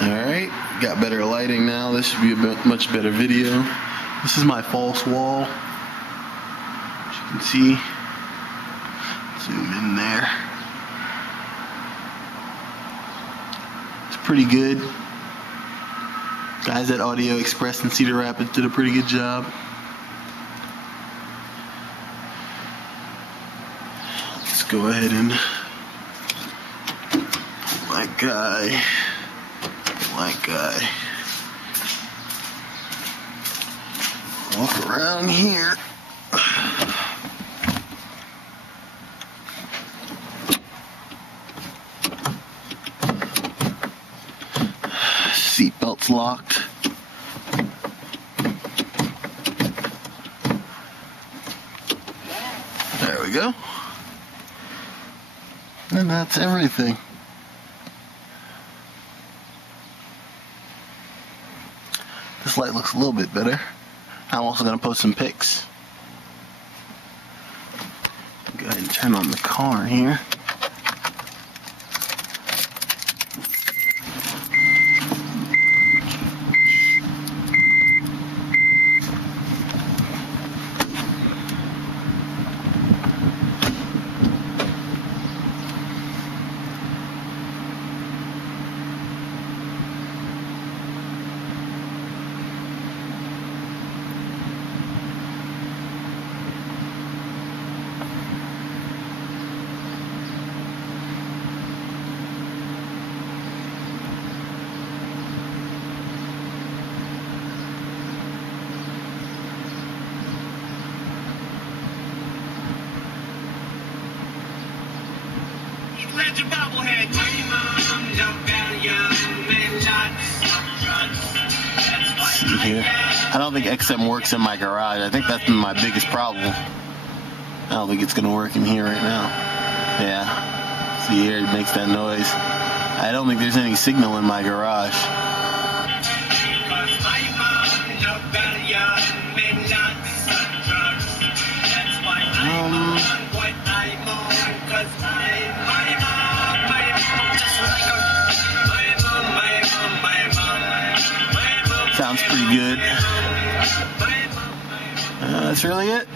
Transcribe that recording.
Alright, got better lighting now. This should be a much better video. This is my false wall. As you can see, zoom in there. It's pretty good. Guys at Audio Express in Cedar Rapids did a pretty good job. Let's go ahead and black guy. Walk around here. Seatbelt's locked. There we go. And that's everything. This light looks a little bit better. I'm also going to post some pics. Go ahead and turn on the car here. See here. I don't think XM works in my garage. I think that's been my biggest problem. I don't think it's going to work in here right now. Yeah. See here, it makes that noise. I don't think there's any signal in my garage. Sounds pretty good. That's really it.